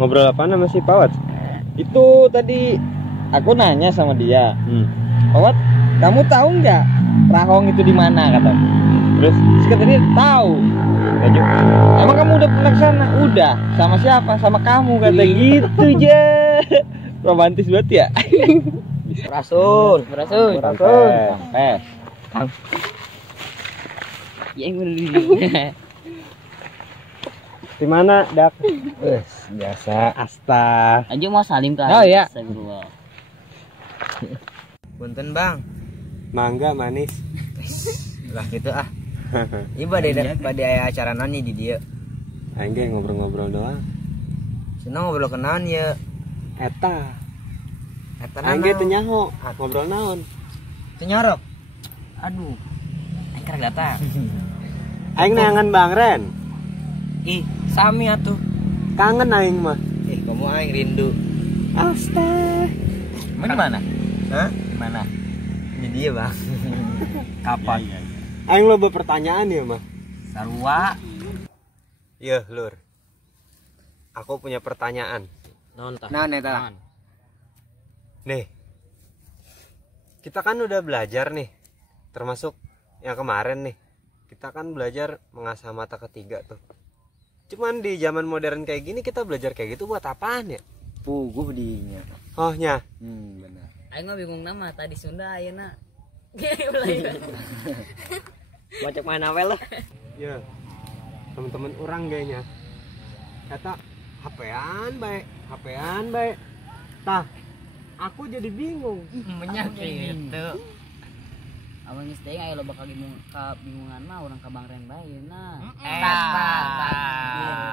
Ngobrol apa sama si Pawat? Itu tadi aku nanya sama dia, Pawat, kamu tahu nggak Rahong itu di mana kata? Terus Kata dia tahu. Lanjut. Emang kamu udah pernah kesana? Udah. Sama siapa? Sama kamu kata gitu aja. Romantis banget ya. Rasul. Sampai. Ya yang bener. di mana, Dak? Biasa. Asta. Aja mau salim kan? Oh iya. Astagfirullah. Punten bang, Mangga manis. lah gitu ah. Ini pada acara nani di dia. Aing ngobrol-ngobrol doang. Senang ngobrol kenaon ya. Eta. Eta Aing ge teu nyaho, ngobrol naon? Teu nyorok. Aduh. Aing karek datang. Aing neangan Bang Ren. Ih, sami atuh. Kangen aing mah. Kamu aing rindu. Astaga. Emang di mana? Hah? Di mana? Di dia bang. Kapan? Aing loba pertanyaan ya mah. Sarua. Iya, Lur. Aku punya pertanyaan. Nah neta. Nih. Kita kan udah belajar nih. Termasuk yang kemarin nih. Kita kan belajar mengasah mata ketiga tuh. Cuman di zaman modern kayak gini kita belajar kayak gitu buat apaan ya? Puguh dinya. Oh nya. Benar. Aing mah bingung nama tadi Sunda ayeuna. Macam mana wel lah. Ya. Teman-teman orang kayaknya. Kata HP-an baik. Tah, aku jadi bingung. Menyakit itu. Abang geus teh aya loba kabingungan mah urang ka Bang Ren bayeuna.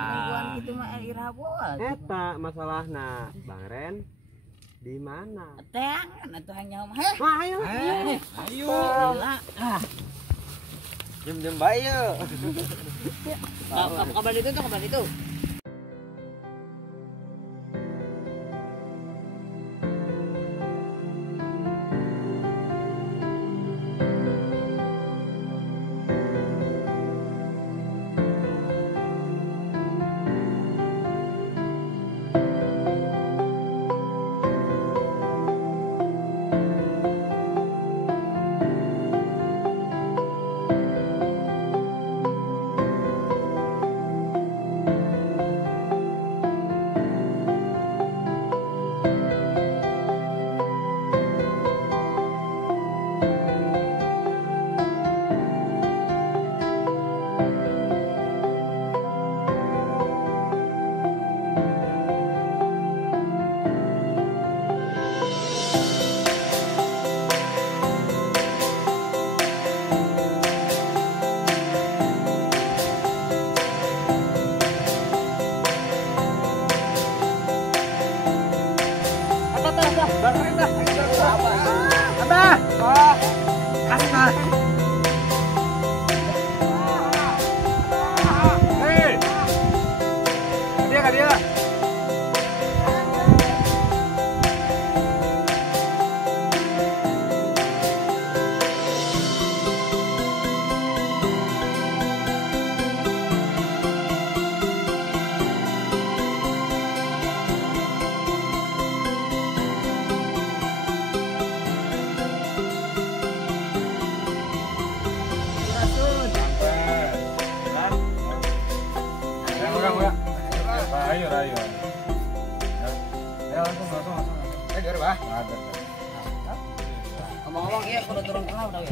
Mingguan kitu mah ira boal. Eta masalahna, Bang Ren di mana? Teangan atuh hanya mah. Wah, ayo. Ayo. Jam bae ya. Kabar itu. Ngomong-ngomong iya kudu turun tengah udah ya.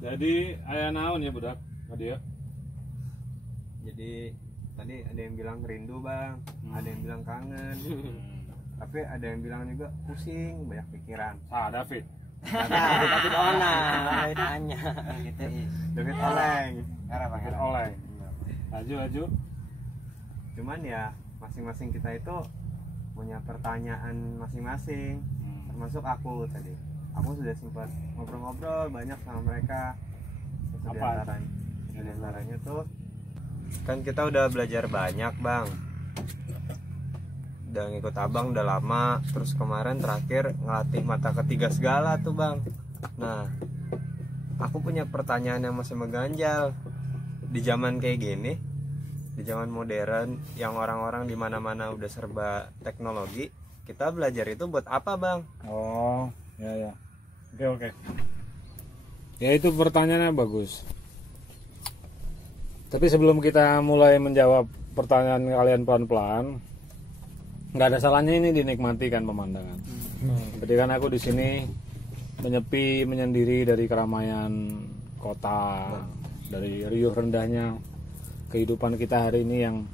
Jadi aya naon ya budak? Dia. Jadi tadi ada yang bilang rindu, Bang. Ada yang bilang kangen. Tapi ada yang bilang juga pusing, banyak pikiran. David. David Onang tanya gitu. David Oleng. David Oleng. Aju. Cuman ya masing-masing kita itu punya pertanyaan masing-masing. Termasuk aku tadi. Aku sudah sempat ngobrol-ngobrol banyak sama mereka. Di antaranya tuh kan kita udah belajar banyak, Bang. Udah ngikut abang udah lama. Terus kemarin terakhir ngelatih mata ketiga segala tuh, Bang. Nah, aku punya pertanyaan yang masih mengganjal. Di zaman kayak gini di zaman modern yang orang-orang di mana-mana udah serba teknologi, kita belajar itu buat apa, Bang? Oh, ya. Oke. Ya itu pertanyaannya bagus. Tapi sebelum kita mulai menjawab pertanyaan kalian pelan-pelan, nggak ada salahnya ini dinikmati kan pemandangan. Jadi kan aku di sini menyepi, menyendiri dari keramaian kota, dari riuh rendahnya kehidupan kita hari ini yang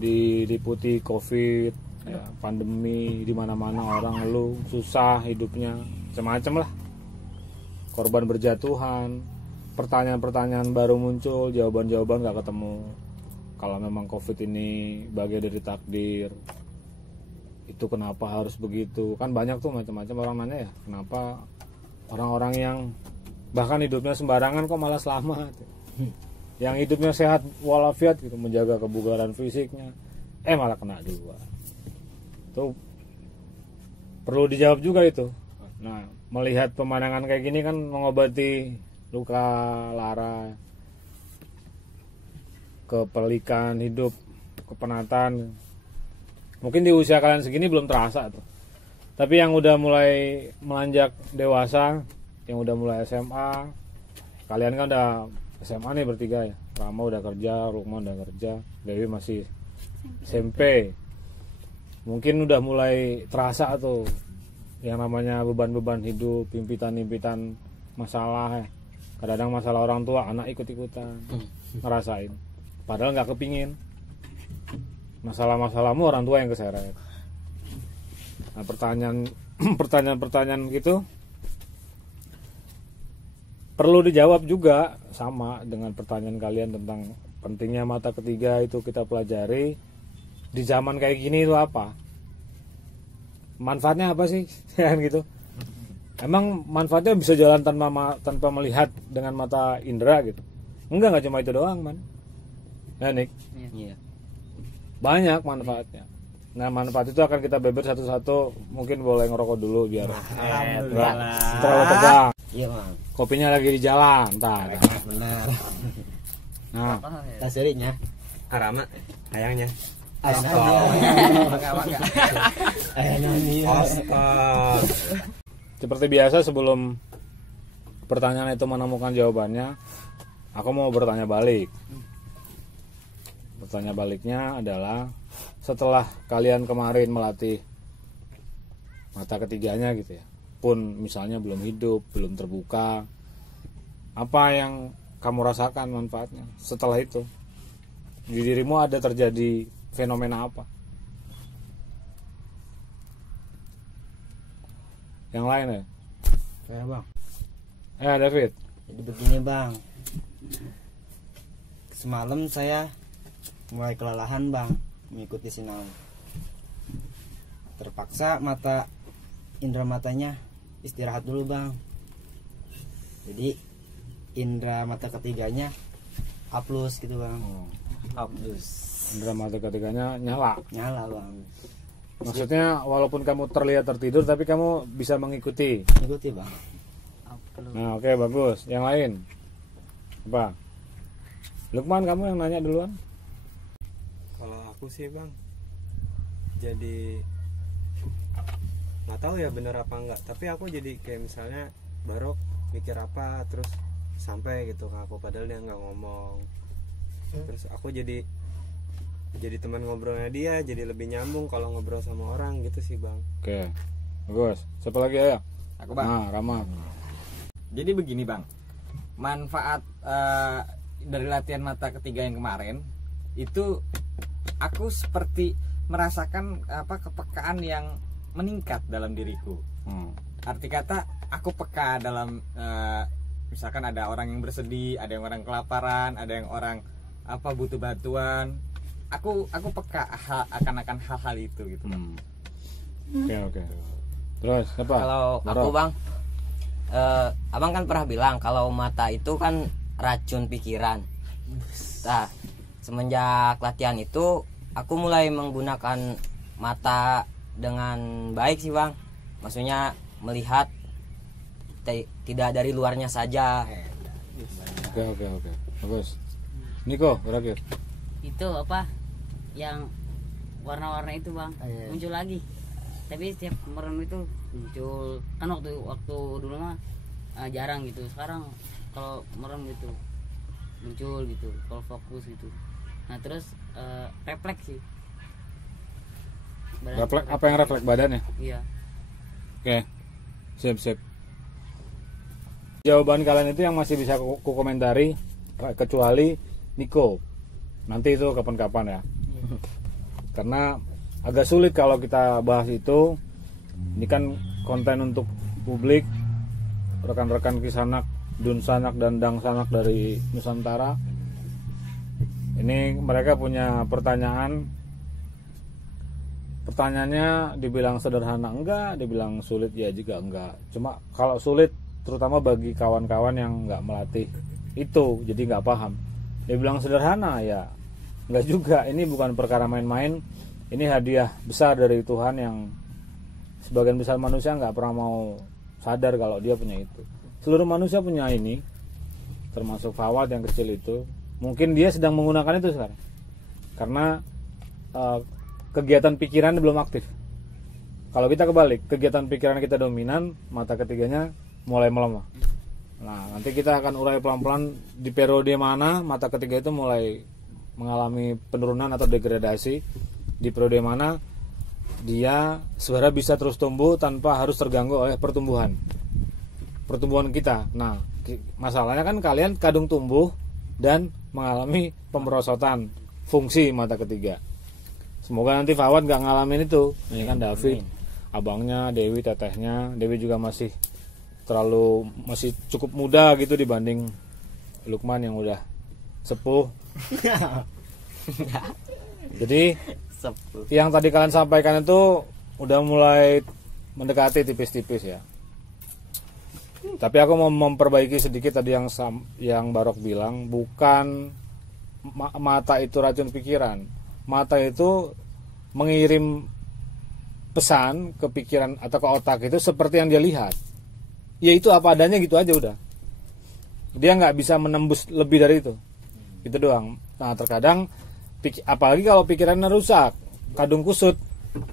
diliputi COVID, ya, pandemi, di mana-mana orang ngeluh, susah hidupnya, macam-macam lah. Korban berjatuhan, pertanyaan-pertanyaan baru muncul, jawaban-jawaban gak ketemu. Kalau memang COVID ini bagian dari takdir, itu kenapa harus begitu? Kan banyak tuh macam-macam orang nanya ya, kenapa orang-orang yang bahkan hidupnya sembarangan kok malah selamat? Yang hidupnya sehat walafiat gitu, menjaga kebugaran fisiknya, malah kena juga. Itu perlu dijawab juga itu. Nah, melihat pemandangan kayak gini kan mengobati luka lara, kepelikan hidup, kepenatan. Mungkin di usia kalian segini belum terasa tuh. Tapi yang udah mulai melanjak dewasa, yang udah mulai SMA, kalian kan udah SMA nih bertiga ya. Rama udah kerja, Lukman udah kerja, Dewi masih SMP. Mungkin udah mulai terasa tuh yang namanya beban-beban hidup, impitan-impitan masalah. Kadang-kadang masalah orang tua, anak ikut-ikutan ngerasain. Padahal nggak kepingin. Masalah-masalahmu orang tua yang keseret. Nah, pertanyaan-pertanyaan gitu perlu dijawab juga, sama dengan pertanyaan kalian tentang pentingnya mata ketiga itu kita pelajari di zaman kayak gini itu apa, manfaatnya apa sih kan gitu. Emang manfaatnya bisa jalan tanpa melihat dengan mata indera gitu? Nggak cuma itu doang, man ya, Nik. Iya. Banyak manfaatnya. Nah, manfaat itu akan kita beber satu-satu. Mungkin boleh ngerokok dulu biar nggak terlalu tegang. Iya, Bang. Kopinya lagi di jalan, ntar. Benar. Nah, Tasirinya. Arama, ayangnya. seperti biasa sebelum pertanyaan itu menemukan jawabannya, aku mau bertanya balik. Pertanyaan baliknya adalah, setelah kalian kemarin melatih mata ketiganya gitu ya, pun misalnya belum hidup, belum terbuka, apa yang kamu rasakan manfaatnya setelah itu? Di dirimu ada terjadi fenomena apa? Yang lain ya? Saya, Bang. David. Jadi begini, Bang. Semalam saya mulai kelelahan, Bang, mengikuti sinau. Terpaksa indera matanya istirahat dulu, Bang. Jadi indera mata ketiganya hapus gitu, Bang. Hapus. Indera mata ketiganya nyala. Nyala, Bang. Maksudnya walaupun kamu terlihat tertidur tapi kamu bisa mengikuti. Ikuti, Bang. Nah, oke, bagus. Yang lain apa? Lukman, kamu yang nanya duluan. Kalau aku sih, Bang, jadi nggak tahu ya bener apa enggak, tapi aku jadi kayak misalnya Barok mikir apa terus sampai gitu ke aku, padahal dia nggak ngomong. Terus aku jadi teman ngobrolnya dia, jadi lebih nyambung kalau ngobrol sama orang gitu sih, Bang. Oke, bagus. Siapa lagi ya? Aku, Bang. Nah, Rama. Jadi begini, Bang, manfaat dari latihan mata ketiga yang kemarin itu aku seperti merasakan kepekaan yang meningkat dalam diriku. Arti kata aku peka dalam misalkan ada orang yang bersedih, ada yang orang kelaparan, ada yang orang butuh bantuan. Aku peka akan hal-hal itu gitu, Bang. Oke. Terus apa? Kalau aku, Bang, abang kan pernah bilang kalau mata itu kan racun pikiran. Nah, semenjak latihan itu aku mulai menggunakan mata dengan baik sih, Bang. Maksudnya melihat tidak dari luarnya saja. Oke. Bagus. Niko, terakhir. itu apa yang warna-warna itu bang muncul lagi, tapi setiap merem itu muncul kan waktu dulu mah jarang gitu, sekarang kalau merem gitu muncul gitu kalau fokus gitu. Nah terus refleks sih Refleks apa yang refleks badannya? iya. Oke, sip. Jawaban kalian itu yang masih bisa ku komentari, kecuali Niko. Nanti itu kapan-kapan ya. Karena agak sulit kalau kita bahas itu. Ini kan konten untuk publik, rekan-rekan Kisanak, Dunsanak dan Dangsanak dari Nusantara. Ini mereka punya pertanyaan. Pertanyaannya dibilang sederhana enggak, dibilang sulit ya juga enggak. Cuma kalau sulit terutama bagi kawan-kawan yang enggak melatih itu, jadi enggak paham. Dibilang sederhana ya enggak juga. Ini bukan perkara main-main. Ini hadiah besar dari Tuhan yang sebagian besar manusia enggak pernah mau sadar kalau dia punya itu. Seluruh manusia punya ini, termasuk Fawad yang kecil itu. Mungkin dia sedang menggunakan itu sekarang. Karena kegiatan pikiran belum aktif. Kalau kita kebalik, kegiatan pikiran kita dominan, mata ketiganya mulai melemah. Nah, nanti kita akan urai pelan-pelan di periode mana mata ketiga itu mulai mengalami penurunan atau degradasi, di periode mana dia sebenarnya bisa terus tumbuh tanpa harus terganggu oleh pertumbuhan kita. Nah, masalahnya kan kalian kadung tumbuh dan mengalami pemerosotan fungsi mata ketiga. Semoga nanti Fawad gak ngalamin itu. Ini kan David, abangnya, Dewi, tetehnya. Dewi juga masih cukup muda gitu dibanding Lukman yang udah sepuh. Jadi yang tadi kalian sampaikan itu udah mulai mendekati tipis-tipis ya. Tapi aku mau memperbaiki sedikit tadi yang Barok bilang, bukan mata itu racun pikiran. Mata itu mengirim pesan ke pikiran atau ke otak itu seperti yang dia lihat. Ya itu apa adanya gitu aja udah. Dia nggak bisa menembus lebih dari itu. Itu doang. Nah terkadang apalagi kalau pikirannya rusak, kadung kusut,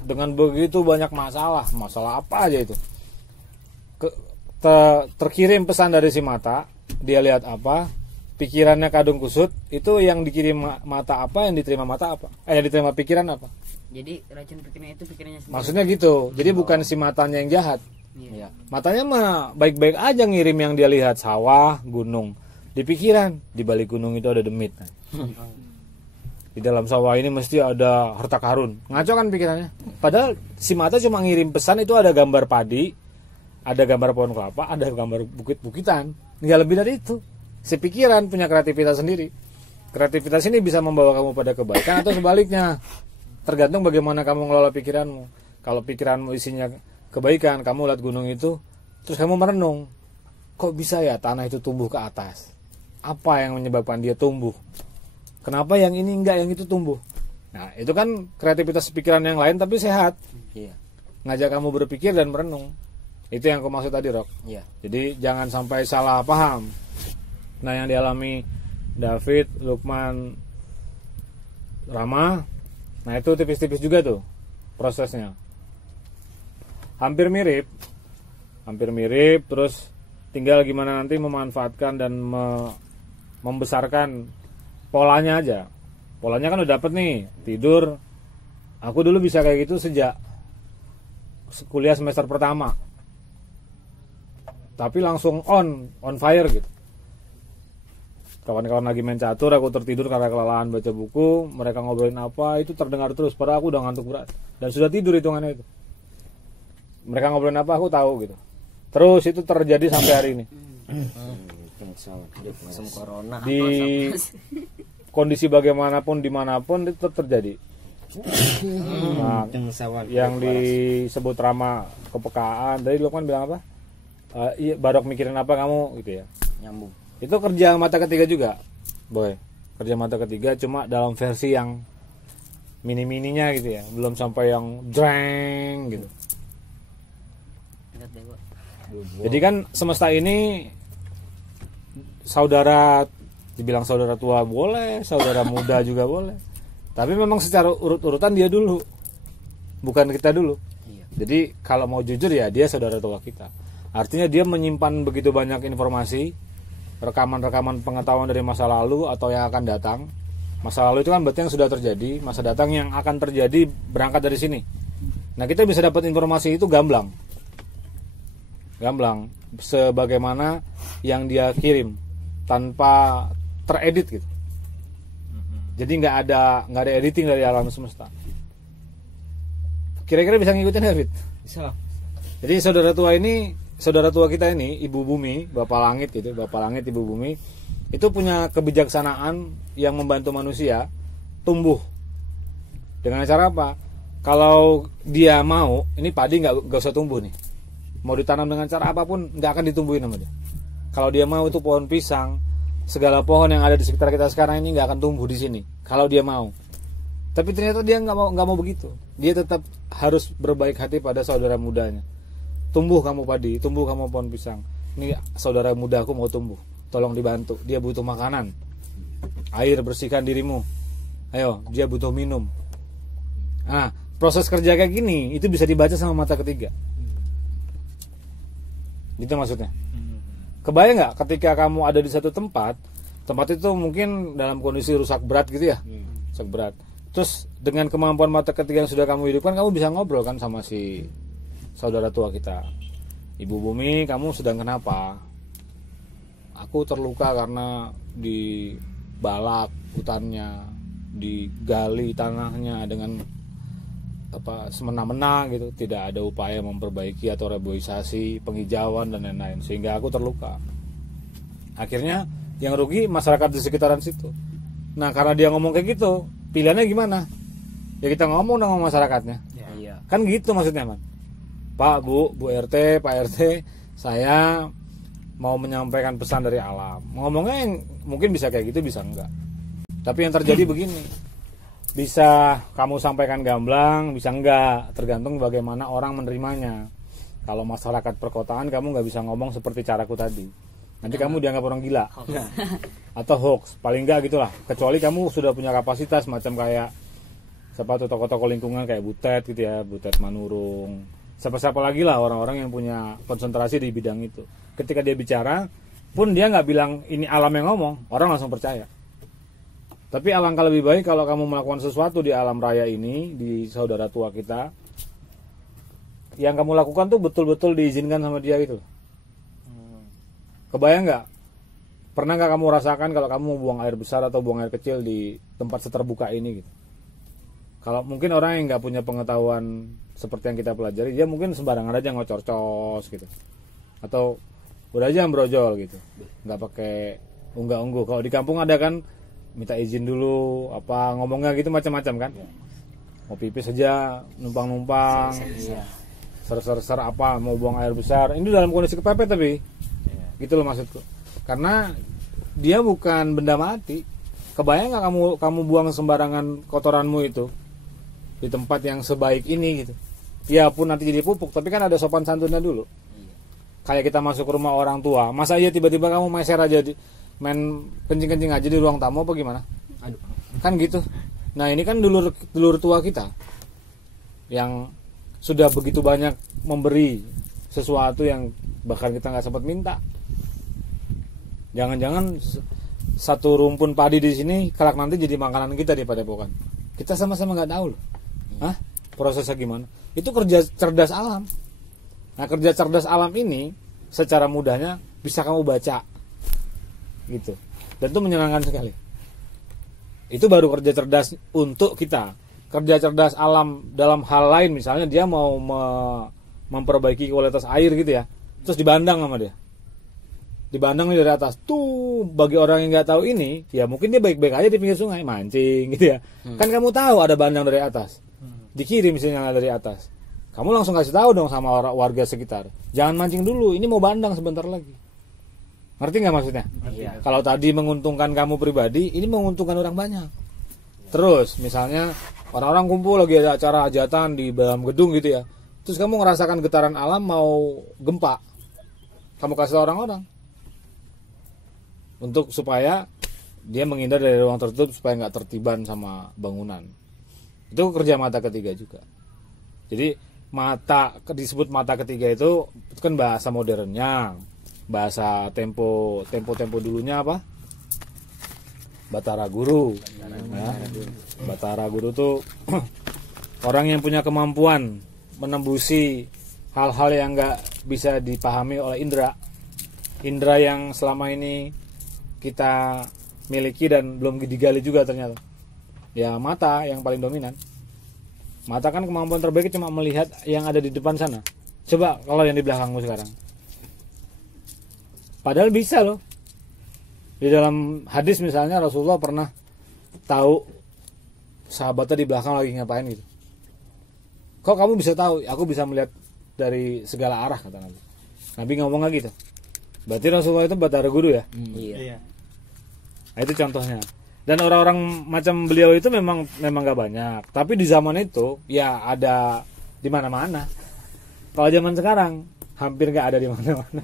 dengan begitu banyak masalah apa aja itu. Terkirim pesan dari si mata, dia lihat apa, pikirannya kadung kusut, itu yang dikirim mata apa, yang diterima mata apa, yang diterima pikiran apa. Jadi racun pikirannya itu pikirannya sendiri. Maksudnya gitu. Jadi bukan si matanya yang jahat. Iya. Matanya mah baik-baik aja ngirim yang dia lihat, sawah, gunung. Di pikiran, di balik gunung itu ada demit. Di dalam sawah ini mesti ada harta karun. Ngaco kan pikirannya. Padahal si mata cuma ngirim pesan, itu ada gambar padi, ada gambar pohon kelapa, ada gambar bukit-bukitan. Nggak lebih dari itu. Si pikiran punya kreativitas sendiri. Kreativitas ini bisa membawa kamu pada kebaikan atau sebaliknya. Tergantung bagaimana kamu ngelola pikiranmu. Kalau pikiranmu isinya kebaikan, kamu lihat gunung itu, terus kamu merenung, kok bisa ya tanah itu tumbuh ke atas? Apa yang menyebabkan dia tumbuh? Kenapa yang ini enggak, yang itu tumbuh? Nah, itu kan kreativitas pikiran yang lain tapi sehat. Iya. Ngajak kamu berpikir dan merenung. Itu yang aku maksud tadi, Rok. Iya. Jadi jangan sampai salah paham. Nah, yang dialami David, Lukman, Rama, nah itu tipis-tipis juga tuh prosesnya. Hampir mirip, terus tinggal gimana nanti memanfaatkan dan membesarkan polanya aja. Polanya kan udah dapet nih, tidur. Aku dulu bisa kayak gitu sejak kuliah semester pertama. Tapi langsung on fire gitu. Kawan-kawan lagi main catur, aku tertidur karena kelelahan baca buku, mereka ngobrolin apa, itu terdengar terus, padahal aku udah ngantuk berat dan sudah tidur hitungannya itu. Mereka ngobrolin apa aku tahu gitu. Terus itu terjadi sampai hari ini. Di kondisi bagaimanapun dimanapun itu tetap terjadi. Nah, yang disebut Rama kepekaan, tadi Lukman bilang apa? Iya, Barok mikirin apa kamu gitu ya? Nyambung. Itu kerja mata ketiga juga, boy. Kerja mata ketiga cuma dalam versi yang mini-mininya gitu ya, belum sampai yang dreng gitu. Jadi kan semesta ini saudara Dibilang saudara tua boleh, saudara muda juga boleh. Tapi memang secara urut-urutan dia dulu, bukan kita dulu. Jadi kalau mau jujur ya dia saudara tua kita. Artinya dia menyimpan begitu banyak informasi, rekaman-rekaman pengetahuan dari masa lalu atau yang akan datang. Masa lalu itu kan berarti yang sudah terjadi, masa datang yang akan terjadi berangkat dari sini. Nah kita bisa dapat informasi itu gamblang, sebagaimana yang dia kirim tanpa teredit gitu. Jadi nggak ada editing dari alam semesta. Kira-kira bisa ngikutin nggak, Fit? Bisa. Jadi saudara tua kita ini, Ibu Bumi, Bapak Langit gitu, Bapak Langit, Ibu Bumi, itu punya kebijaksanaan yang membantu manusia tumbuh. Dengan cara apa? Kalau dia mau, ini padi nggak usah tumbuh nih. Mau ditanam dengan cara apapun, nggak akan ditumbuhin sama dia. Kalau dia mau itu pohon pisang, segala pohon yang ada di sekitar kita sekarang ini nggak akan tumbuh di sini. Kalau dia mau. Tapi ternyata dia nggak mau begitu. Dia tetap harus berbaik hati pada saudara mudanya. Tumbuh kamu padi, tumbuh kamu pohon pisang. Ini saudara muda aku mau tumbuh. Tolong dibantu. Dia butuh makanan, air, bersihkan dirimu. Ayo, dia butuh minum. Nah, proses kerja kayak gini itu bisa dibaca sama mata ketiga. Gitu maksudnya. Kebayang nggak ketika kamu ada di satu tempat itu mungkin dalam kondisi rusak berat gitu ya, rusak berat. Terus dengan kemampuan mata ketiga yang sudah kamu hidupkan, kamu bisa ngobrol kan sama si saudara tua kita. Ibu Bumi, kamu sedang kenapa? Aku terluka karena dibalak hutannya, digali tanahnya dengan semena-mena gitu, tidak ada upaya memperbaiki atau reboisasi, penghijauan dan lain-lain, sehingga aku terluka. Akhirnya yang rugi masyarakat di sekitaran situ. Nah karena dia ngomong kayak gitu, pilihannya gimana? Ya kita ngomong dengan masyarakatnya. Iya. Kan gitu maksudnya, Man. Pak, Bu RT, Pak RT, saya mau menyampaikan pesan dari alam. Ngomongnya yang mungkin bisa kayak gitu, bisa enggak. Tapi yang terjadi begini, bisa kamu sampaikan gamblang, bisa enggak, tergantung bagaimana orang menerimanya. Kalau masyarakat perkotaan kamu nggak bisa ngomong seperti caraku tadi, nanti kamu dianggap orang gila atau hoax, paling enggak gitulah. Kecuali kamu sudah punya kapasitas macam kayak siapa tuh tokoh-tokoh lingkungan kayak Butet gitu ya, Butet Manurung, siapa-siapa lagi lah orang-orang yang punya konsentrasi di bidang itu. Ketika dia bicara pun dia nggak bilang ini alam yang ngomong, orang langsung percaya. Tapi alangkah lebih baik kalau kamu melakukan sesuatu di alam raya ini, di saudara tua kita, yang kamu lakukan tuh betul-betul diizinkan sama dia gitu. Kebayang nggak? Pernah nggak kamu rasakan kalau kamu mau buang air besar atau buang air kecil di tempat seterbuka ini gitu? Kalau mungkin orang yang nggak punya pengetahuan seperti yang kita pelajari, dia mungkin sembarangan aja ngocor-cos gitu, atau udah aja brojol gitu, nggak pakai unggah-ungguh. Kalau di kampung ada kan minta izin dulu, apa ngomongnya gitu macam-macam kan? Mau pipis saja numpang-numpang, ser-ser apa mau buang air besar. Ini dalam kondisi kepepet tapi, gitu loh maksudku. Karena dia bukan benda mati. Kebayang nggak kamu buang sembarangan kotoranmu itu di tempat yang sebaik ini gitu? Ya pun nanti jadi pupuk, tapi kan ada sopan santunnya dulu. Kayak kita masuk ke rumah orang tua, masa iya tiba-tiba kamu meser aja main kencing-kencing aja di ruang tamu apa gimana? Aduh. Kan gitu. Nah ini kan dulur tua kita yang sudah begitu banyak memberi sesuatu yang bahkan kita nggak sempat minta. Jangan-jangan satu rumpun padi di sini kelak nanti jadi makanan kita di Padepokan. Kita sama-sama nggak tahu loh. Hah? Prosesnya gimana? Itu kerja cerdas alam. Nah kerja cerdas alam ini secara mudahnya bisa kamu baca gitu, dan itu menyenangkan sekali. Itu baru kerja cerdas untuk kita. Kerja cerdas alam dalam hal lain, misalnya dia mau memperbaiki kualitas air gitu ya, terus dibandang sama dia, dibandang dari atas tuh. Bagi orang yang nggak tahu ini, ya mungkin dia baik-baik aja di pinggir sungai mancing gitu ya. Kan kamu tahu ada bandang dari atas, dikirim sinyal dari atas, kamu langsung kasih tahu dong sama warga sekitar, jangan mancing dulu, ini mau bandang sebentar lagi. Ngerti nggak maksudnya? Iya. Kalau tadi menguntungkan kamu pribadi, ini menguntungkan orang banyak. Terus misalnya orang-orang kumpul lagi ada acara hajatan di dalam gedung gitu ya, terus kamu ngerasakan getaran alam mau gempa, kamu kasih tahu orang-orang untuk supaya dia menghindar dari ruang tertutup supaya nggak tertiban sama bangunan. Itu kerja mata ketiga juga. Jadi disebut mata ketiga itu kan bahasa modernnya, bahasa tempo dulunya apa? Batara Guru. Ya. Batara Guru tuh orang yang punya kemampuan menembusi hal-hal yang nggak bisa dipahami oleh indra yang selama ini kita miliki dan belum digali juga ternyata. Ya mata yang paling dominan. Mata kan kemampuan terbaik cuma melihat yang ada di depan sana. Coba kalau yang di belakangmu sekarang. Padahal bisa loh. Di dalam hadis misalnya Rasulullah pernah tahu sahabatnya di belakang lagi ngapain gitu. Kok kamu bisa tahu? Aku bisa melihat dari segala arah, kata Nabi. Nabi ngomong lagi tuh. Berarti Rasulullah itu Batara Guru ya? Iya. Nah, itu contohnya. Dan orang-orang macam beliau itu memang gak banyak. Tapi di zaman itu ya ada di mana-mana. Kalau zaman sekarang hampir gak ada di mana-mana.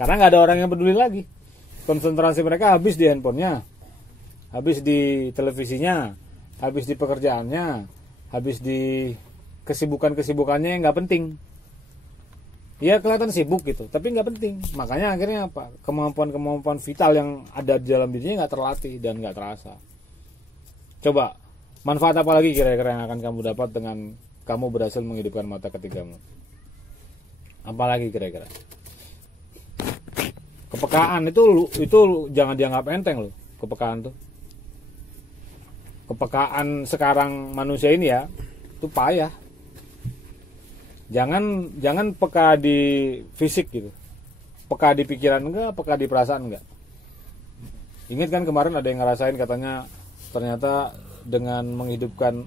Karena gak ada orang yang peduli lagi. Konsentrasi mereka habis di handphonenya, habis di televisinya, habis di pekerjaannya, habis di kesibukannya yang gak penting. Ya kelihatan sibuk gitu, tapi nggak penting. Makanya akhirnya apa? Kemampuan vital yang ada di dalam dirinya nggak terlatih dan nggak terasa. Coba, manfaat apa lagi kira-kira yang akan kamu dapat dengan kamu berhasil menghidupkan mata ketigamu? Apalagi kira-kira? Kepekaan itu jangan dianggap enteng loh. Kepekaan tuh. Kepekaan sekarang manusia ini ya, itu payah. Jangan peka di fisik gitu, peka di pikiran enggak, peka di perasaan enggak. Ingat kan kemarin ada yang ngerasain katanya ternyata dengan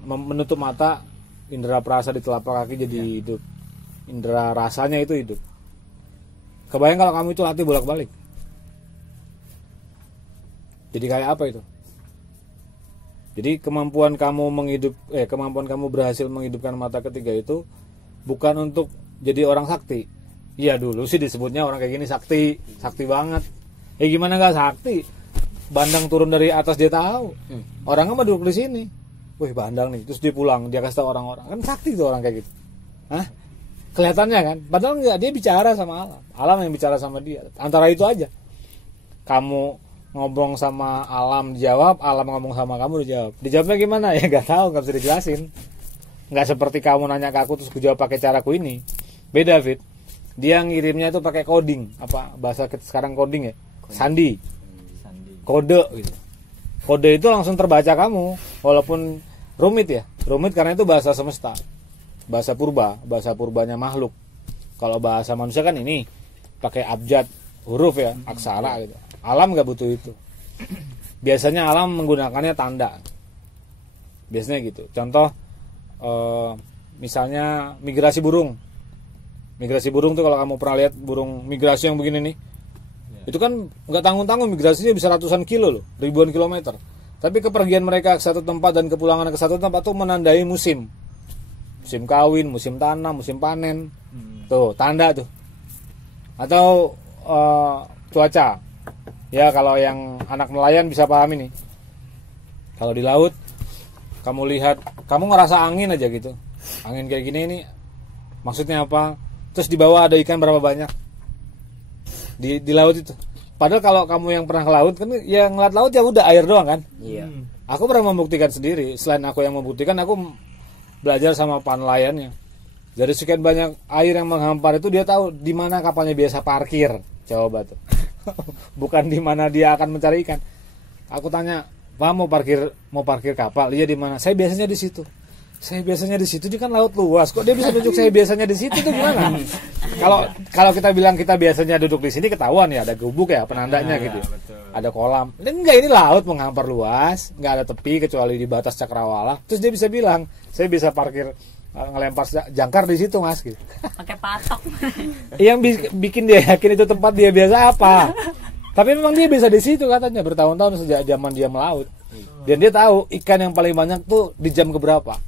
menutup mata, indera perasa di telapak kaki jadi hidup, indera rasanya itu hidup. Kebayang kalau kamu itu latih bolak-balik, jadi kayak apa itu? Jadi kemampuan kamu berhasil menghidupkan mata ketiga itu bukan untuk jadi orang sakti. Iya dulu sih disebutnya orang kayak gini sakti banget. Gimana nggak sakti? Bandang turun dari atas dia tahu. Orangnya mah duduk di sini. Wih bandang nih, terus dia pulang, dia kasih tahu orang-orang. Kan sakti tuh orang kayak gitu. Hah? Kelihatannya kan? Padahal nggak, dia bicara sama alam. Alam yang bicara sama dia. Antara itu aja. Kamu ngobrol sama alam dijawab, alam ngomong sama kamu dijawab. Dijawabnya gimana? Ya nggak tahu, nggak bisa dijelasin. Nggak seperti kamu nanya ke aku terus aku jawab pakai caraku ini. Beda Fit. Dia ngirimnya itu pakai coding, apa bahasa sekarang coding ya? Sandi. Kode gitu. Kode itu langsung terbaca kamu, walaupun rumit ya. Rumit karena itu bahasa semesta. Bahasa purbanya makhluk. Kalau bahasa manusia kan ini pakai abjad huruf ya, aksara gitu. Alam nggak butuh itu. Biasanya alam menggunakannya tanda. Biasanya gitu. Contoh misalnya migrasi burung tuh kalau kamu pernah lihat burung migrasi yang begini nih itu kan nggak tanggung-tanggung, migrasinya bisa ratusan kilo loh, ribuan kilometer, tapi kepergian mereka ke satu tempat dan kepulangan ke satu tempat tuh menandai musim kawin, musim tanam, musim panen. Tuh tanda tuh. Atau cuaca ya, kalau yang anak nelayan bisa paham ini. Kalau di laut kamu lihat, kamu ngerasa angin aja gitu, angin kayak gini ini maksudnya apa, terus di bawah ada ikan berapa banyak di laut itu. Padahal kalau kamu yang pernah ke laut kan ya ngeliat laut ya udah air doang kan. Iya. Aku pernah membuktikan sendiri. Selain aku yang membuktikan, aku belajar sama para nelayannya. Dari sekian banyak air yang menghampar itu dia tahu di mana kapalnya biasa parkir. Coba tuh. Bukan di mana dia akan mencari ikan. Aku tanya, "Pak, mau parkir kapal?" "Iya, di mana?" "Saya biasanya di situ." "Saya biasanya di situ." Ini kan laut luas. Kok dia bisa tunjuk saya biasanya di situ tuh gimana? Kalau kita bilang kita biasanya duduk di sini ketahuan ya, ada gubuk ya penandanya gitu. Betul. Ada kolam. Dan enggak, ini laut menghampar luas, enggak ada tepi kecuali di batas cakrawala. Terus dia bisa bilang, "Saya bisa parkir ngelempar jangkar di situ, Mas." Gitu. Pakai patok. Yang bikin dia yakin itu tempat dia biasa apa? Tapi memang dia bisa di situ katanya bertahun-tahun sejak zaman dia melaut. Dan dia tahu ikan yang paling banyak tuh di jam keberapa.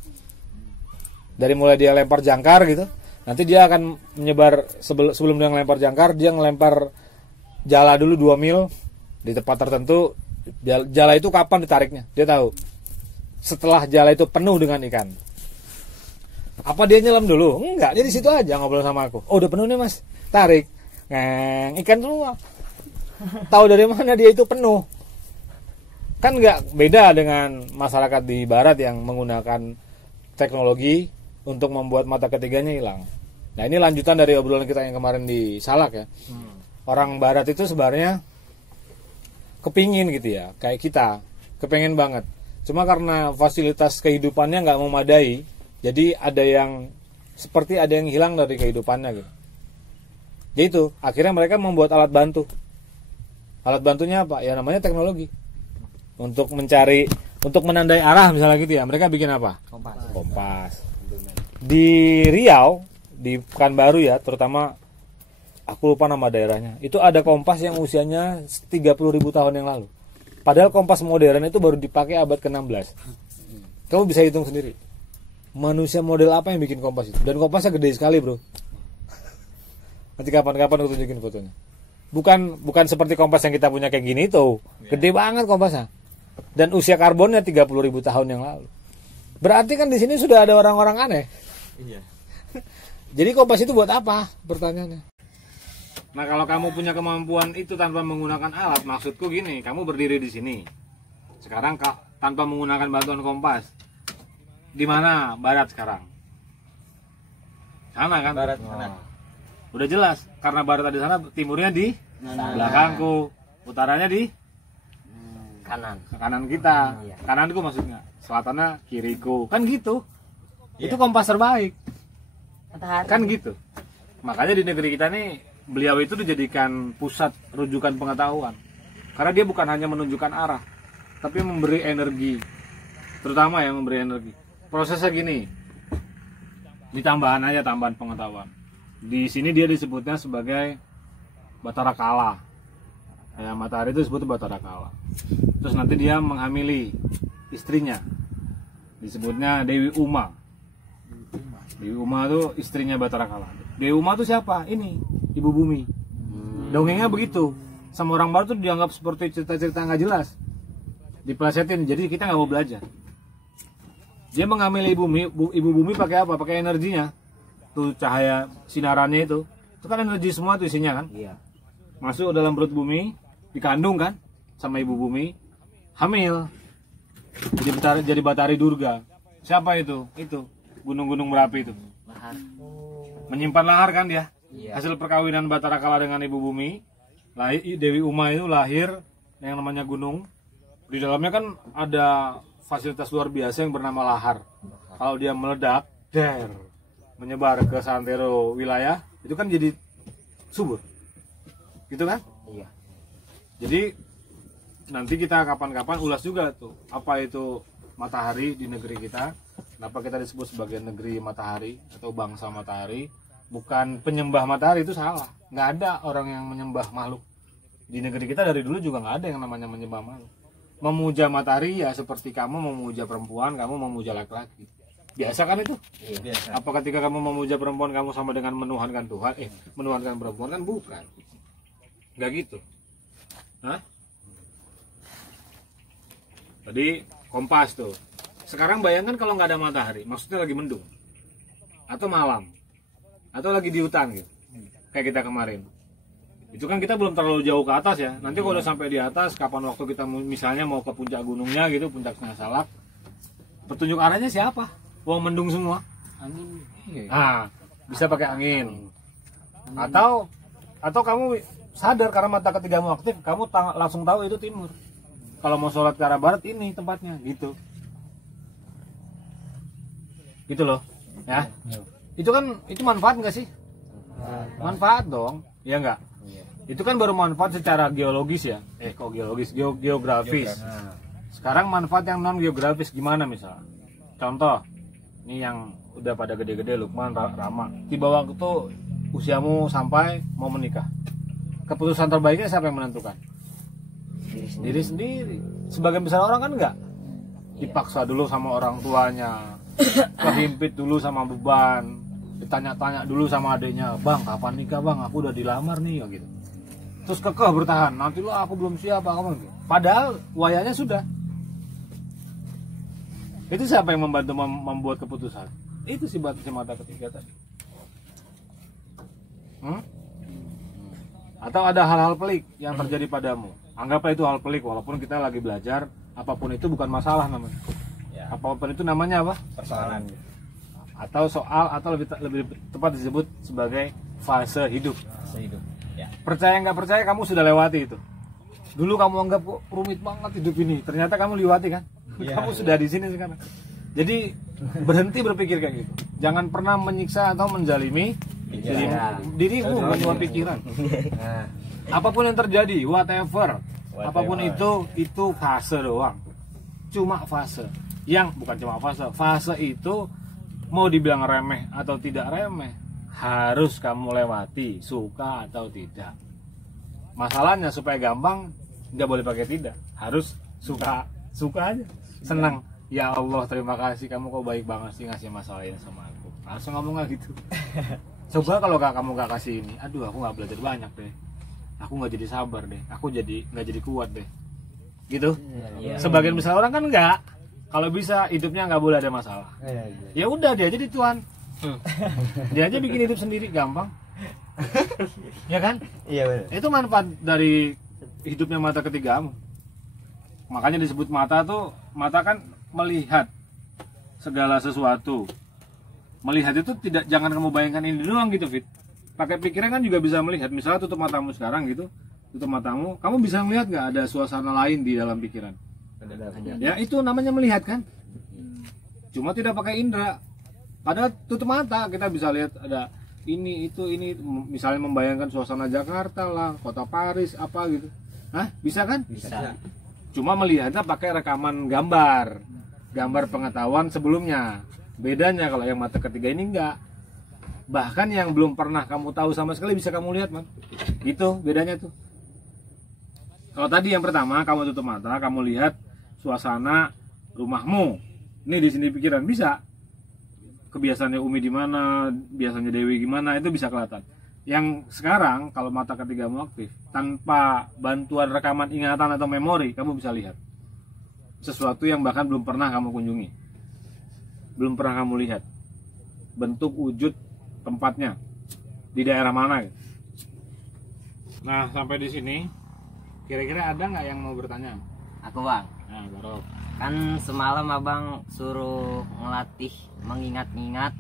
Dari mulai dia lempar jangkar gitu, nanti dia akan menyebar sebelum dia ngelempar jangkar, dia ngelempar jala dulu 2 mil di tempat tertentu, Jala itu kapan ditariknya? Dia tahu. Setelah jala itu penuh dengan ikan. Apa dia nyelam dulu? Enggak, dia di situ aja ngobrol sama aku. Oh, udah penuh nih, Mas. Tarik. Ngeng, ikan semua. Tahu dari mana dia itu penuh? Kan nggak beda dengan masyarakat di barat yang menggunakan teknologi untuk membuat mata ketiganya hilang. Nah, ini lanjutan dari obrolan kita yang kemarin di Salak ya. Orang barat itu sebenarnya kepingin gitu ya, kayak kita, kepingin banget. Cuma karena fasilitas kehidupannya nggak memadai, jadi ada yang seperti ada yang hilang dari kehidupannya gitu. Jadi itu akhirnya mereka membuat alat bantu. Alat bantunya apa? Ya namanya teknologi. Untuk mencari, untuk menandai arah misalnya gitu ya, mereka bikin apa? Kompas. Di Riau, di Pekanbaru ya, terutama aku lupa nama daerahnya. Itu ada kompas yang usianya 30.000 tahun yang lalu. Padahal kompas modern itu baru dipakai abad ke-16. Kamu bisa hitung sendiri. Manusia model apa yang bikin kompas itu? Dan kompasnya gede sekali, Bro. Nanti kapan-kapan aku tunjukin fotonya. Bukan seperti kompas yang kita punya kayak gini tuh. Gede banget kompasnya. Dan usia karbonnya 30.000 tahun yang lalu. Berarti kan di sini sudah ada orang-orang aneh. Iya. Jadi kompas itu buat apa? Pertanyaannya. Nah, kalau kamu punya kemampuan itu tanpa menggunakan alat, maksudku gini, kamu berdiri di sini. Sekarang tanpa menggunakan bantuan kompas. Di mana barat sekarang? Sana kan? Barat sana. Udah jelas, karena barat ada di sana, timurnya di belakangku, utaranya di kanan kita, kananku maksudnya, selatannya kiriku, kan gitu. Itu kompas terbaik, kan gitu. Makanya di negeri kita nih, beliau itu dijadikan pusat rujukan pengetahuan, karena dia bukan hanya menunjukkan arah, tapi memberi energi, terutama ya memberi energi. Prosesnya gini, ditambahan aja tambahan pengetahuan. Di sini dia disebutnya sebagai Batara Kala. Ya, matahari itu disebut Batara Kala. Terus nanti dia menghamili istrinya. Disebutnya Dewi Uma. Dewi Uma itu istrinya Batara Kala. Dewi Uma itu siapa? Ini, Ibu Bumi. Dongengnya begitu. Sama orang baru tuh dianggap seperti cerita-cerita nggak jelas. Dipelesetin, jadi kita nggak mau belajar. Dia mengambil ibu bumi pakai apa? Pakai energinya. Tuh cahaya sinarannya itu kan energi semua tuh isinya kan? Iya. Masuk dalam perut bumi, dikandung kan sama ibu bumi, hamil. Jadi Batari Durga. Siapa itu? Itu gunung-gunung berapi itu. Lahar. Menyimpan lahar kan dia? Iya. Hasil perkawinan Batara Kala dengan ibu bumi, Dewi Uma itu lahir yang namanya gunung. Di dalamnya kan ada fasilitas luar biasa yang bernama lahar. Kalau dia meledak, menyebar ke santero wilayah, itu kan jadi subur. Gitu kan? Iya. Jadi nanti kita kapan-kapan ulas juga tuh apa itu matahari di negeri kita. Kenapa kita disebut sebagai negeri matahari atau bangsa matahari? Bukan penyembah matahari, itu salah. Nggak ada orang yang menyembah makhluk. Di negeri kita dari dulu juga nggak ada yang namanya menyembah makhluk. Memuja matahari ya seperti kamu memuja perempuan, kamu memuja laki-laki. Biasa kan itu? Iya. Biasa. Apa ketika kamu memuja perempuan kamu sama dengan menuhankan Tuhan? Menuhankan perempuan kan bukan. Nggak gitu. Hah? Tadi kompas tuh. Sekarang bayangkan kalau nggak ada matahari, maksudnya lagi mendung. Atau malam. Atau lagi di hutan gitu. Kayak kita kemarin. Itu kan kita belum terlalu jauh ke atas ya. Nanti kalau udah sampai di atas, kapan waktu kita misalnya mau ke puncak gunungnya gitu, puncaknya Salak, petunjuk arahnya siapa? Wong mendung semua. Angin. Ah, bisa pakai angin. Atau kamu sadar karena mata ketigamu aktif, kamu langsung tahu itu timur. Kalau mau sholat ke arah barat ini tempatnya, gitu. Gitu loh, ya. Itu manfaat nggak sih? Manfaat dong, ya nggak? Itu kan baru manfaat secara geologis ya. Geografis. Sekarang manfaat yang non geografis gimana misalnya? Contoh, ini yang udah pada gede-gede, Lukman, Rama. Tiba waktu usiamu sampai mau menikah. Keputusan terbaiknya siapa yang menentukan? Diri sendiri. Sebagian besar orang kan enggak. Dipaksa dulu sama orang tuanya. Kehimpit dulu sama beban. Ditanya-tanya dulu sama adiknya, "Bang, kapan nikah, Bang? Aku udah dilamar nih," gitu. terus kekeh bertahan, nanti lo aku belum siap apa gitu. Padahal wayanya sudah. Itu siapa yang membantu membuat keputusan? Itu si mata ketiga tadi. Atau ada hal-hal pelik yang terjadi padamu. Anggaplah itu hal pelik, walaupun kita lagi belajar, apapun itu bukan masalah namanya. Ya. Apapun itu namanya apa? Persoalan. Atau soal, atau lebih tepat disebut sebagai fase hidup. Sehidup. Ya. Percaya nggak percaya, kamu sudah lewati itu. Dulu kamu anggap kok rumit banget hidup ini, ternyata kamu lewati kan? Ya, Kamu sudah di sini sekarang. Jadi berhenti berpikir kayak gitu. Jangan pernah menyiksa atau menzalimi dirimu dengan pikiran. Nah, Apapun yang terjadi, whatever, apapun itu fase doang. Cuma fase. Yang bukan cuma fase itu mau dibilang remeh atau tidak remeh, harus kamu lewati, suka atau tidak. Masalahnya supaya gampang, nggak boleh pakai tidak, harus suka aja, senang. Ya Allah, terima kasih, kamu kok baik banget sih ngasih masalah ini sama aku. Langsung ngomong nggak gitu. Coba kalau kamu nggak kasih ini, aduh aku nggak belajar banyak deh, aku nggak jadi sabar deh, aku nggak jadi kuat deh, gitu. Sebagian besar orang kan nggak. Kalau bisa hidupnya nggak boleh ada masalah. Ya udah, dia aja di Tuhan. Dia aja bikin hidup sendiri, gampang. Ya kan? iya benar. Itu manfaat dari hidupnya mata ketigamu. Makanya disebut mata tuh, mata kan melihat segala sesuatu. Melihat itu tidak, jangan kamu bayangkan ini doang gitu, Fit. Pakai pikiran kan juga bisa melihat. Misalnya tutup matamu sekarang gitu, tutup matamu, kamu bisa melihat nggak ada suasana lain di dalam pikiran? Ya itu namanya melihat kan. Cuma tidak pakai indera. Padahal tutup mata kita bisa lihat ada ini, misalnya membayangkan suasana Jakarta lah, kota Paris apa gitu. Hah? Bisa kan? Bisa. Cuma melihatnya pakai rekaman gambar pengetahuan sebelumnya. Bedanya kalau yang mata ketiga ini enggak. Bahkan yang belum pernah kamu tahu sama sekali bisa kamu lihat, man. Itu bedanya tuh. Kalau tadi yang pertama kamu tutup mata, kamu lihat suasana rumahmu. Ini di sini pikiran bisa. Kebiasaannya Umi di mana, biasanya Dewi gimana, itu bisa kelihatan. Yang sekarang kalau mata ketigamu aktif, tanpa bantuan rekaman ingatan atau memori, kamu bisa lihat sesuatu yang bahkan belum pernah kamu kunjungi, belum pernah kamu lihat bentuk wujud tempatnya di daerah mana gitu. Nah, sampai di sini kira-kira ada nggak yang mau bertanya? Aku, Bang. Nah, baru Kan semalam Abang suruh ngelatih mengingat-ingat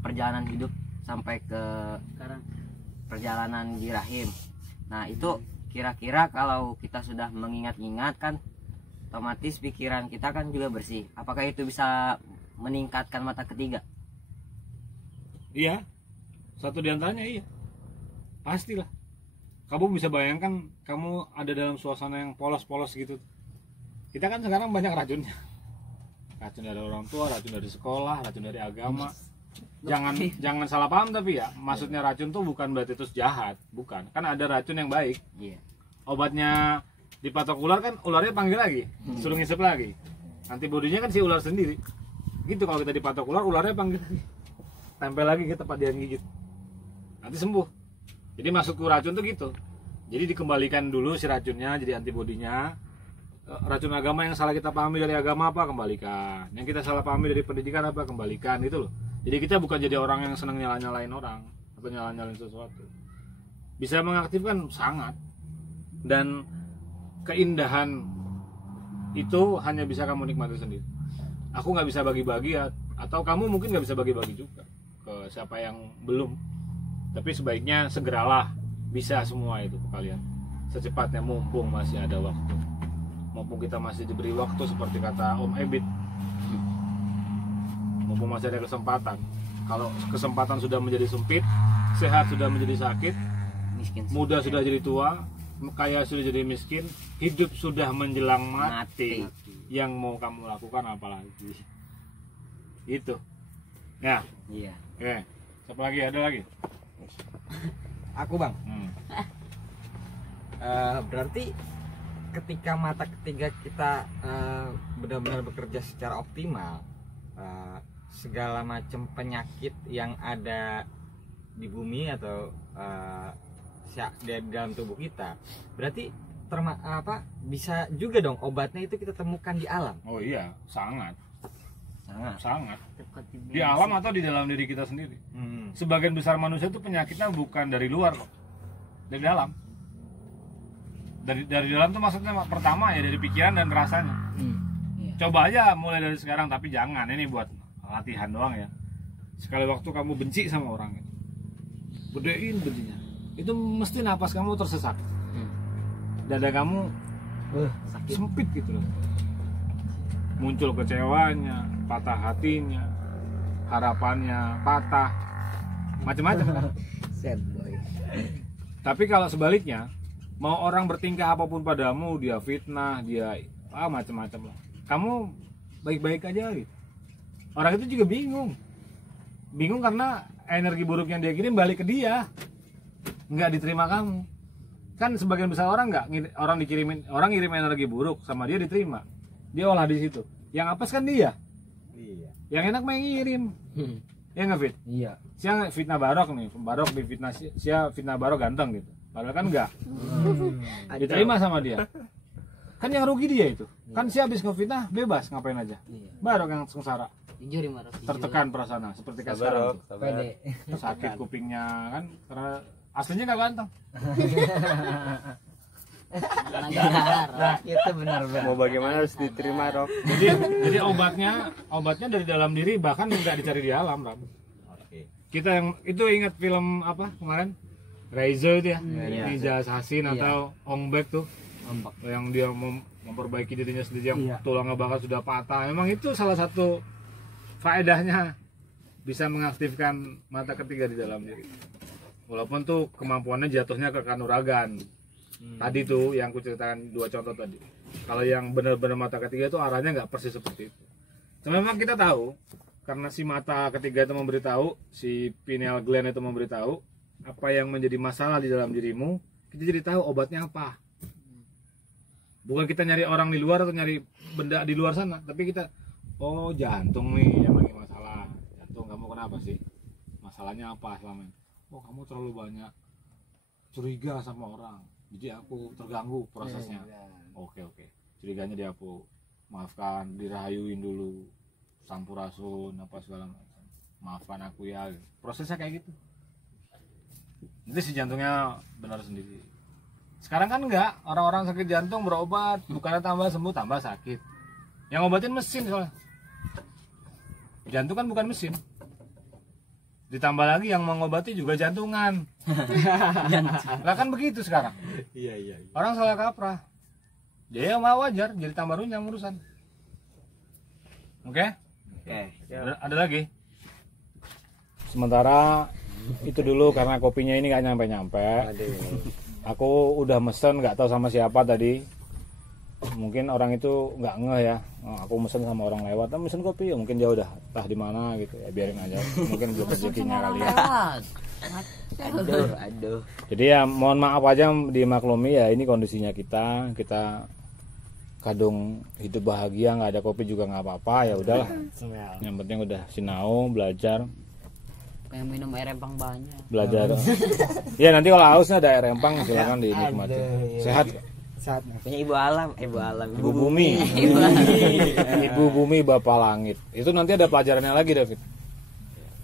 perjalanan hidup sampai ke Sekarang perjalanan di rahim. Nah, itu kira-kira kalau kita sudah mengingat-ingat kan otomatis pikiran kita kan juga bersih. Apakah itu bisa meningkatkan mata ketiga? iya, satu di antaranya iya, pastilah. Kamu bisa bayangkan kamu ada dalam suasana yang polos-polos gitu. Kita kan sekarang banyak racunnya. Racun dari orang tua, racun dari sekolah, racun dari agama. Jangan salah paham tapi ya, maksudnya racun tuh bukan berarti terus jahat, bukan. Kan ada racun yang baik. Iya. Obatnya dipatok ular kan ularnya panggil lagi, suruh ngisep lagi. Antibodinya kan si ular sendiri. Gitu kalau kita dipatok ular, ularnya panggil lagi. Tempel lagi ke tempat dia gigit. Nanti sembuh. Jadi maksudku racun tuh gitu. Jadi dikembalikan dulu si racunnya jadi antibodinya. Racun agama yang salah kita pahami dari agama apa, kembalikan. Yang kita salah pahami dari pendidikan apa, kembalikan, gitu loh. Jadi kita bukan jadi orang yang senang nyala-nyalain orang atau nyala-nyalain sesuatu. Bisa mengaktifkan sangat. Dan keindahan itu hanya bisa kamu nikmati sendiri. Aku nggak bisa bagi-bagi ya, atau kamu mungkin nggak bisa bagi-bagi juga ke siapa yang belum. Tapi sebaiknya segeralah bisa semua itu ke kalian secepatnya, mumpung masih ada waktu, mumpung kita masih diberi waktu seperti kata Om Ebit, mumpung masih ada kesempatan. Kalau kesempatan sudah menjadi sempit, sehat sudah menjadi sakit, Miskin. muda sudah jadi tua, kaya sudah jadi miskin, hidup sudah menjelang mati. Yang mau kamu lakukan apa lagi? Itu. Ya. Iya. Oke. Siapa lagi? Ada lagi? Aku, Bang. Berarti ketika mata ketiga kita benar-benar bekerja secara optimal, segala macam penyakit yang ada di bumi atau di dalam tubuh kita, berarti bisa juga dong obatnya itu kita temukan di alam. Oh iya, sangat. Dekat Di alam atau di dalam diri kita sendiri. Sebagian besar manusia itu penyakitnya bukan dari luar kok, dari dalam. Dari dalam tuh maksudnya pertama ya dari pikiran dan rasanya. Coba aja mulai dari sekarang, tapi jangan, ini buat latihan doang ya. Sekali waktu kamu benci sama orang itu, gedein bencinya, itu mesti napas kamu tersesak, dada kamu sempit gitu loh. Muncul kecewanya, patah hatinya, harapannya patah, macam-macam. Sad boy. Tapi kalau sebaliknya, mau orang bertingkah apapun padamu, dia fitnah, dia macam-macam lah, kamu baik-baik aja gitu. Orang itu juga bingung karena energi buruk yang dia kirim balik ke dia, nggak diterima kamu. Kan sebagian besar orang orang ngirim energi buruk sama dia diterima, dia olah di situ. Yang apes kan dia. Iya. Yang enak mah yang ngirim. Ya nggak Fit? Iya. Sia fitnah Barok nih, Barok di fitnah sia fitnah Barok ganteng gitu. Padahal kan enggak. Diterima sama dia. Kan yang rugi dia itu. Kan sia habis ngefitnah bebas ngapain aja. Barok yang sengsara. Jujur Marok. Tertekan perasaan seperti kayak sekarang. Sakit kupingnya kan karena aslinya nggak ganteng. Nah, itu benar banget. Mau bagaimana harus diterima, Rok. Jadi obatnya dari dalam diri, bahkan nggak dicari di alam, Ram. Oke. Kita yang itu ingat film apa kemarin? Razor itu ya, Ninja Assassin atau Ong Bak tuh, yang dia memperbaiki dirinya sendiri yang tulangnya bahkan sudah patah. Memang itu salah satu faedahnya, bisa mengaktifkan mata ketiga di dalam diri. Walaupun tuh kemampuannya jatuhnya ke kanuragan. Tadi tuh yang aku ceritakan 2 contoh tadi. Kalau yang benar-benar mata ketiga itu arahnya nggak persis seperti itu. Cuma memang kita tahu, karena si mata ketiga itu memberitahu, si pineal gland itu memberitahu apa yang menjadi masalah di dalam dirimu, kita jadi tahu obatnya apa. Bukan kita nyari orang di luar atau nyari benda di luar sana, tapi kita, oh jantung nih yang lagi masalah. Jantung kamu kenapa sih? Masalahnya apa selama ini? Oh kamu terlalu banyak curiga sama orang, jadi aku terganggu prosesnya. Oke, curiganya dia aku maafkan, dirahayuin dulu, sampurasun apa segala macam, maafkan aku ya, prosesnya kayak gitu. Nanti si jantungnya benar sendiri. Sekarang kan enggak, orang-orang sakit jantung berobat bukannya tambah sembuh tambah sakit. Yang ngobatin mesin soalnya. Jantung kan bukan mesin. Ditambah lagi yang mengobati juga jantungan. Lah kan begitu sekarang. Iya. Orang salah kaprah. Dia mau wajar jadi tambah runyam urusan. Oke? Ada lagi? Sementara itu dulu karena kopinya ini nggak nyampe-nyampe. Aku udah mesen nggak tahu sama siapa tadi. Mungkin orang itu nggak ngeh ya. Aku mesen sama orang lewat, mesen kopi ya mungkin dia udah entah di mana gitu ya, biarin aja. Mungkin belum rezekinya kali ya. Aduh. Jadi ya mohon maaf aja, dimaklumi ya, ini kondisinya kita kadung hidup bahagia, nggak ada kopi juga nggak apa-apa, ya udahlah. Yang penting udah sinau, belajar. Pengen minum air empang banyak. Belajar. Ya nanti kalau hausnya ada air empang silakan dinikmati. Sehat. Punya ibu alam, Ibu bumi. Ibu bumi Bapak langit. Itu nanti ada pelajarannya lagi, David.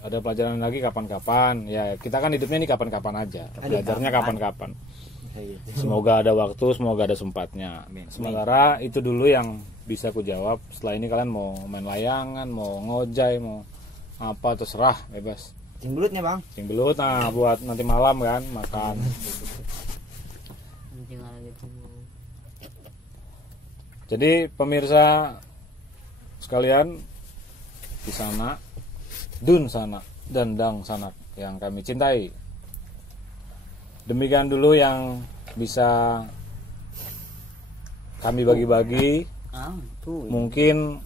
Ada pelajaran lagi kapan-kapan. Ya kita kan hidupnya ini kapan-kapan aja. Belajarnya kapan-kapan. Semoga ada waktu, semoga ada sempatnya. Sementara itu dulu yang bisa aku jawab. Setelah ini kalian mau main layangan, mau ngojay, mau apa terserah, bebas. Cing belutnya, Bang. Cing belut, nah buat nanti malam kan makan. Jadi pemirsa sekalian di sana, dun sana dan dang sana yang kami cintai. Demikian dulu yang bisa kami bagi-bagi. Mungkin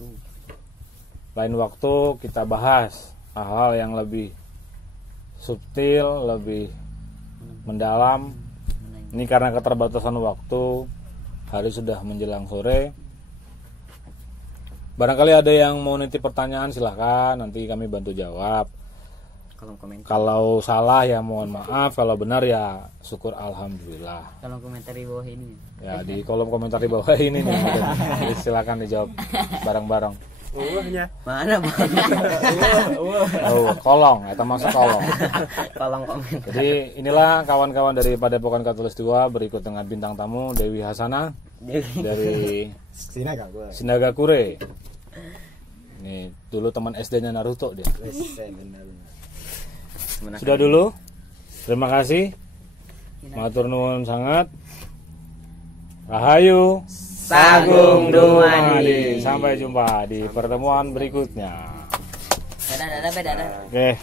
lain waktu kita bahas hal-hal yang lebih subtil, lebih mendalam. Ini karena keterbatasan waktu, hari sudah menjelang sore. Barangkali ada yang mau nitip pertanyaan silahkan, nanti kami bantu jawab. kolom komentar. Kalau salah ya mohon maaf, kalau benar ya syukur alhamdulillah. Kalau komentar di bawah ini. Ya di kolom komentar di bawah ini nih. Jadi silakan dijawab bareng-bareng. Mana bang? Oh, kolong, itu masuk kolong. Kolom komentar. Jadi inilah kawan-kawan dari Padepokan Katulis 2 berikut dengan bintang tamu Dewi Hasanah dari Sinagakure. Ini dulu teman SD-nya Naruto dia. Sudah dulu. Terima kasih. Matur nuwun sangat. Rahayu. Sagung Dumadi. Sampai jumpa di pertemuan berikutnya. Dadah. Oke.